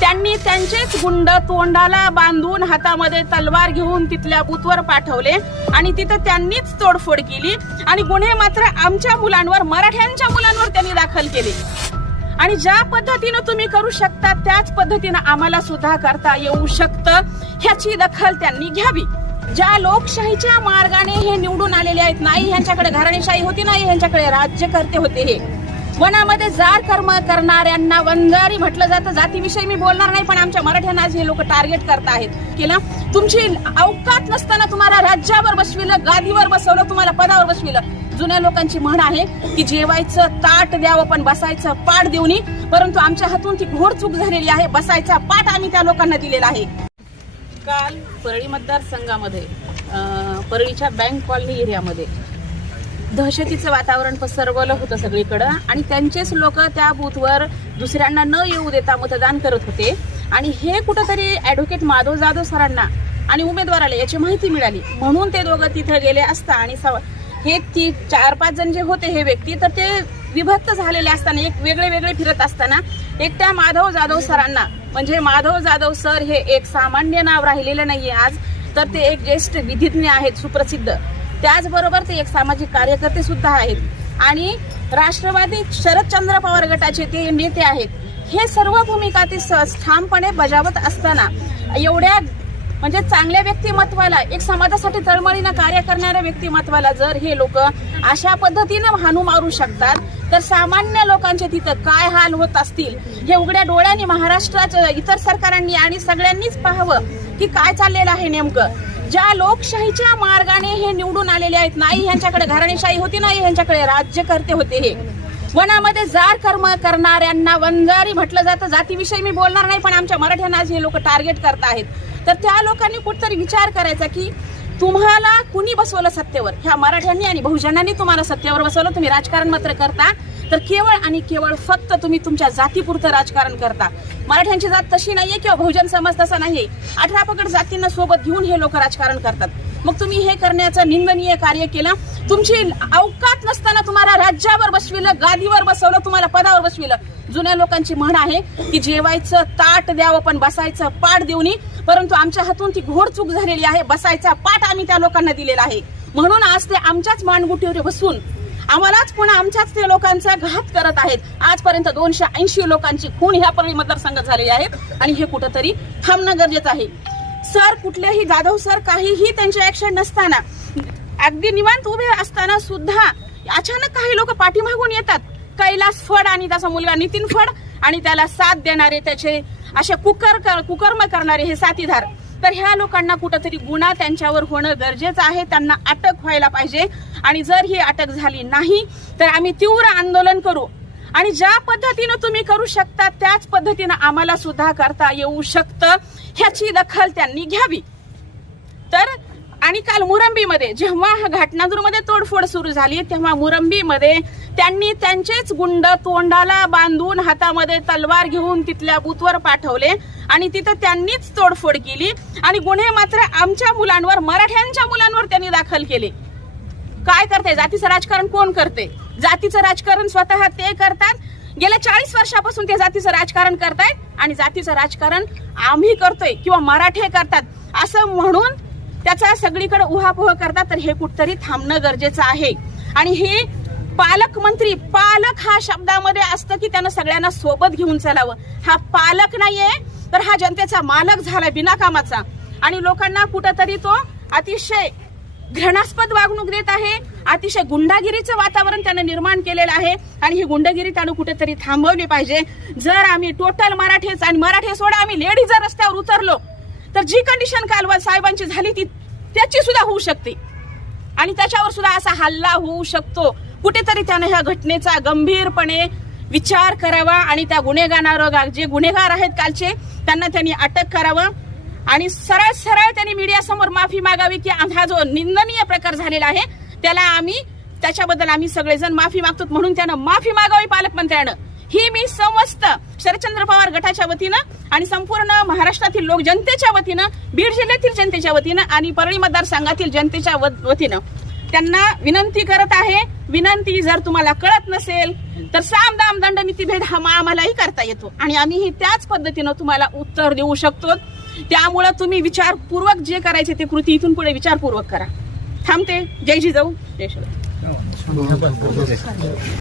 त्यांनी त्यांचेच गुंड तोंडाला बांधून हातामध्ये तलवार घेऊन तिथल्या बूथवर पाठवले आणि तिथं त्यांनीच तोडफोड केली आणि गुन्हे मात्र आमच्या मुलांवर मराठ्यांच्या मुलांवर त्यांनी दाखल केले. आणि ज्या पद्धतीनं तुम्ही करू शकता त्याच पद्धतीनं आम्हाला सुद्धा करता येऊ शकतं ह्याची दखल त्यांनी घ्यावी. ज्या लोकशाहीच्या मार्गाने हे निवडून आलेले आहेत नाही ह्यांच्याकडे घराणेशाही होती नाही ह्यांच्याकडे राज्यकर्ते होते हे. वनामध्ये जार कर्म करणाऱ्यांना वंजारी म्हटलं जातं. जातीविषयी मी बोलणार नाही पण आमच्या मराठ्यांना आज हे लोक टार्गेट करत आहेत. केला? तुमची अवकात नसताना तुम्हाला राज्यावर बसविलं गादीवर बसवलं तुम्हाला पदावर बसविलं. जुन्या लोकांची म्हण आहे की जेवायचं ताट द्यावं पण बसायचं पाठ देऊनी. परंतु आमच्या हातून ती घोड चूक झालेली आहे. बसायचा पाठ आम्ही त्या लोकांना दिलेला आहे. काल परळी मतदारसंघामध्ये परळीच्या बँक कॉलनी एरियामध्ये दहशतीचं वातावरण पसरवलं होतं सगळीकडं. आणि त्यांचेच लोक त्या बूथवर दुसऱ्यांना न येऊ देता मतदान करत होते. आणि हे कुठंतरी ॲडव्होकेट माधव जाधव सरांना आणि उमेदवाराला याची माहिती मिळाली. म्हणून ते दोघं तिथं गेले असता आणि सव- हे ती चार पाच जण जे होते हे व्यक्ती तर ते विभक्त झालेले असताना एक वेगळे वेगळे फिरत असताना एकट्या माधव जाधव सरांना म्हणजे माधव जाधव सर हे एक सामान्य नाव राहिलेलं नाहीये आज तर ते एक ज्येष्ठ विधिज्ञ आहेत सुप्रसिद्ध. त्याचबरोबर ते एक सामाजिक कार्यकर्ते सुद्धा आहेत. आणि राष्ट्रवादी शरदचंद्र पवार गटाचे ते नेते आहेत. हे सर्व भूमिका ते स- ठामपणे बजावत असताना एवढ्या म्हणजे चांगल्या व्यक्तिमत्वाला एक समाजासाठी तळमळीनं कार्य करणाऱ्या व्यक्तिमत्वाला जर हे लोक अशा पद्धतीनं हानू मारू शकतात तर सामान्य लोकांचे तिथं काय हाल होत असतील हे उघड्या डोळ्यांनी महाराष्ट्राच्या इतर सरकारांनी आणि सगळ्यांनीच पाहावं की काय चाललेलं आहे नेमकं. ज्या लोकशाहीच्या मार्गाने हे निवडून आलेले आहेत नाही ह्यांच्याकडे घराणेशाही होती नाही ह्यांच्याकडे राज्यकर्ते होते हे. वनामध्ये जार कर्म करणाऱ्यांना वंजारी म्हटलं जातं जातीविषयी मी बोलणार नाही पण आमच्या मराठ्यांना आज हे लोक टार्गेट करत आहेत. तर त्या लोकांनी कुठतरी विचार करायचा की तुम्हाला कुणी बसवलं सत्तेवर? ह्या मराठ्यांनी आणि बहुजनांनी तुम्हाला सत्तेवर बसवलं तुम्ही राजकारण मात्र करता. तर केवळ आणि केवळ फक्त तुम्ही तुमच्या जातीपुरतं राजकारण करता. मराठ्यांची जात तशी नाहीये किंवा बहुजन समाज तसा नाहीये. अठरा पकड जातींना सोबत घेऊन हे लोक राजकारण करतात. मग तुम्ही हे करण्याचं निंदनीय कार्य केलं. तुमची अवकात नसताना तुम्हाला राज्यावर बसविलं गादीवर बसवलं तुम्हाला पदावर बसविलं. जुन्या लोकांची म्हण आहे की जेवायचं ताट द्यावं पण बसायचं पाठ देऊनी परंतु आमच्या हातून ती घोर चूक झालेली आहे. बसायचा पाठ आम्ही त्या लोकांना दिलेला आहे. म्हणून आज ते आमच्याच मानगुटीवर बसून आम्हालाच पुन्हा आमच्याच ते लोकांचा घात करत आहेत. आजपर्यंत दोनशे ऐंशी लोकांची खून ह्या परळी मतदारसंघात झालेली आहेत आणि हे कुठंतरी थांबणं गरजेचं आहे. सर कुठलेही जाधव सर काहीही त्यांच्या ऍक्शन नसताना अगदी निवांत उभे असताना सुद्धा अचानक काही लोक पाठीमागून येतात. कैलास फड आणि त्याचा मुलगा नितीन फड आणि त्याला साथ देणारे त्याचे असे कुकर कर, कुकर्म करणारे हे साथीदार. तर ह्या लोकांना कुठंतरी गुन्हा त्यांच्यावर होणं गरजेचं आहे. त्यांना अटक व्हायला पाहिजे. आणि जर ही अटक झाली नाही तर आम्ही तीव्र आंदोलन करू. आणि ज्या पद्धतीनं तुम्ही करू शकता त्याच पद्धतीनं आम्हाला सुद्धा करता येऊ शकतं. ह्याची दखल त्यांनी घ्यावी. तर आणि काल मुरंबीमध्ये जेव्हा घाटनागरमध्ये तोडफोड सुरू झाली तेव्हा मुरंबीमध्ये त्यांनी त्यांचेच गुंड तोंडाला बांधून हातामध्ये तलवार घेऊन तिथल्या बूथवर पाठवले. आणि तिथं त्यांनीच तोडफोड केली आणि गुन्हे मात्र आमच्या मुलांवर मराठ्यांच्या मुलांवर त्यांनी दाखल केले. काय करते? जातीचं राजकारण कोण करते? जातीचं राजकारण स्वतः ते करतात. गेल्या चाळीस वर्षापासून ते जातीचं राजकारण करतायत आणि जातीचं राजकारण आम्ही करतोय किंवा मराठे करतात. असं म्हणून त्याचा सगळीकडे उहापोह करतात तर हे कुठतरी थांबणं गरजेचं आहे. आणि हे पालकमंत्री पालक हा शब्दामध्ये असतं की त्यानं सगळ्यांना सोबत घेऊन चालावं. हा पालक नाहीये तर हा जनतेचा मालक झाला बिनाकामाचा. आणि लोकांना कुठंतरी तो अतिशय घृणास्पद वागणूक देत आहे. अतिशय गुंडागिरीचं वातावरण त्यानं निर्माण केलेलं आहे. आणि ही गुंडगिरी त्यानं कुठेतरी थांबवली पाहिजे. जर आम्ही टोटल मराठेच आणि मराठे सोडा आम्ही लेडीज जर रस्त्यावर उतरलो तर जी कंडिशन कालवा साहेबांची झाली ती त्याची सुद्धा होऊ शकते. आणि त्याच्यावर सुद्धा असा हल्ला होऊ शकतो. कुठेतरी त्यानं ह्या घटनेचा गंभीरपणे विचार करावा आणि त्या गुन्हेगारावर जे गुन्हेगार आहेत कालचे त्यांना त्यांनी अटक करावं. आणि सरळ सरळ त्यांनी मीडियासमोर माफी मागावी की हा जो निंदनीय प्रकार झालेला आहे त्याला आम्ही त्याच्याबद्दल आम्ही सगळेजण माफी मागतो म्हणून त्यानं माफी मागावी पालकमंत्र्यानं. ही मी समस्त शरदचंद्र पवार गटाच्या वतीनं आणि संपूर्ण महाराष्ट्रातील लोक जनतेच्या वतीनं बीड जिल्ह्यातील जनतेच्या वतीनं आणि परळी मतदारसंघातील जनतेच्या व- वतीनं त्यांना विनंती करत आहे. विनंती जर तुम्हाला कळत नसेल तर साम दाम दंड नीतीभेद हा आम्हालाही करता येतो. आणि आम्हीही त्याच पद्धतीनं तुम्हाला उत्तर देऊ शकतो. त्यामुळं तुम्ही विचारपूर्वक जे करायचे ते कृती इथून पुढे विचारपूर्वक करा. थांबते. जय जिजाऊ. जय शिवराय हो, हो.